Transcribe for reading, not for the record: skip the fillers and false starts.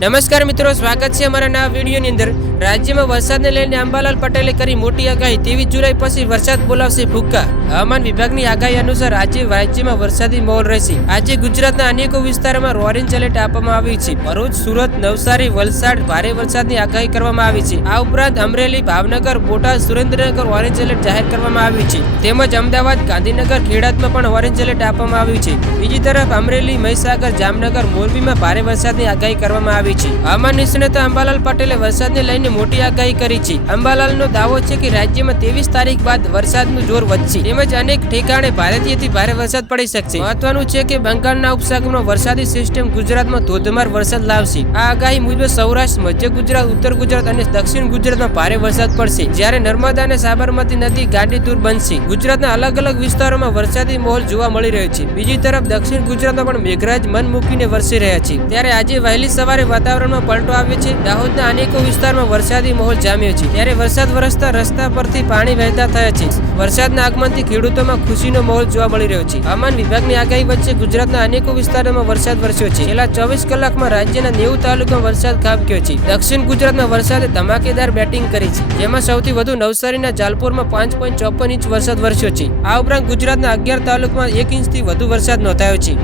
નમસ્કાર મિત્રો, સ્વાગત છે અમારા નવા વિડીયોની અંદર। રાજ્યમાં વરસાદને લઈને અંબાલાલ પટેલે કરી મોટી આગાહી। 23 જુલાઈ પછી વરસાદ બોલાવશે ભૂક્કા। હવામાન વિભાગની આગાહી અનુસાર આજે રાજ્યમાં વરસાદી માહોલ રહેશે। આજે ગુજરાતના અનેકો વિસ્તારોમાં ઓરેન્જ એલર્ટ આપવામાં આવ્યું છે। ભરૂચ, સુરત, નવસારી, વલસાડ ભારે વરસાદની આગાહી કરવામાં આવી છે। આ ઉપરાંત અમરેલી, ભાવનગર, બોટાદ, સુરેન્દ્રનગર ઓરેન્જ એલર્ટ જાહેર કરવામાં આવ્યું છે। તેમજ અમદાવાદ, ગાંધીનગર, ખેડામાં પણ ઓરેન્જ એલર્ટ આપવામાં આવ્યું છે। બીજી તરફ અમરેલી, મહીસાગર, જામનગર, મોરબીમાં ભારે વરસાદની આગાહી કરવામાં આવી છે। હવામાન નિષ્ણાત અંબાલાલ પટેલે વરસાદને લઈને મોટી આગાહી કરી છે। અંબાલાલનો દાવો છે કે રાજ્યમાં 23 તારીખ બાદ વરસાદનું જોર વધશે તેમજ અનેક ઠેકાણે ભારેથી ભારે વરસાદ પડી શકશે। મહત્વનું છે કે બંગાળના ઉપસાગરમાં વરસાદી સિસ્ટમ ગુજરાતમાં ધોધમાર વરસાદ લાવશે। આ આગાહી મુજબ સૌરાષ્ટ્ર, મધ્ય ગુજરાત, ઉત્તર ગુજરાત અને દક્ષિણ ગુજરાતમાં ભારે વરસાદ પડશે, જ્યારે નર્મદા અને સાબરમતી નદી ગાંડીતુર બનશે। ગુજરાતના અલગ અલગ વિસ્તારોમાં વરસાદી માહોલ જોવા મળી રહ્યો છે। બીજી તરફ દક્ષિણ ગુજરાતમાં પણ મેઘરાજ મન મૂકીને વરસી રહ્યા છે। ત્યારે આજે વહેલી સવારે વાતાવરણમાં પલટો આવ્યો છે। દાહોદના અનેકો વિસ્તારમાં વરસાદી માહોલ જામ્યો છે, ત્યારે વરસાદ વરસતા રસ્તા પરથી પાણી વહેતા થયા છે। વરસાદના આગમનથી ખેડૂતોમાં ખુશીનો માહોલ જોવા મળી રહ્યો છે। હવામાન વિભાગની આગાહી વચ્ચે ગુજરાતના અનેકો વિસ્તારોમાં વરસાદ વરસ્યો છે। છેલ્લા 24 કલાકમાં રાજ્યના 90 તાલુકામાં વરસાદ ખાબક્યો છે। દક્ષિણ ગુજરાતમાં વરસાદે ધમાકેદાર બેટિંગ કરી છે, જેમાં સૌથી વધુ નવસારીના જાલપુરમાં 5.54 ઇંચ વરસાદ વરસ્યો છે। આ ઉપરાંત ગુજરાતના 11 તાલુકામાં 1 ઇંચથી વધુ વરસાદ નોંધાયો છે।